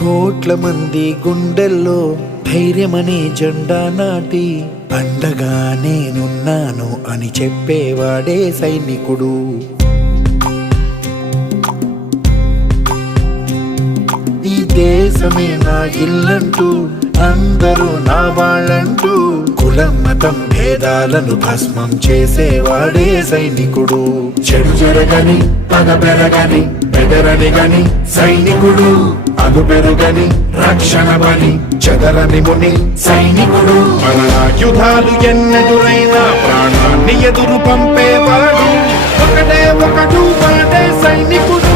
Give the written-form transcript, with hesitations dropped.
కోట్ల మంది గుండెల్లో ధైర్యమనే జెండా నాటి అండగా నేనున్నాను అని చెప్పేవాడే సైనికుడు. ఈ దేశమే నా ఇల్లంటూ అందరూ నా వాళ్ళంటూ కులం మతం భేదాలను భస్మం చేసేవాడే సైనికుడు. చెడు జరగని పగ పెరగని బెదరని గని సైనికుడు, అగు పెరుగని రక్షణ బలి చెదరని ముని సైనికుడు. మన ఆయుధాలు ఎన్నెదురైనా ప్రాణాన్ని ఎదురు పంపేవాడు ఒకటే ఒకడు వాడే సైనికుడు.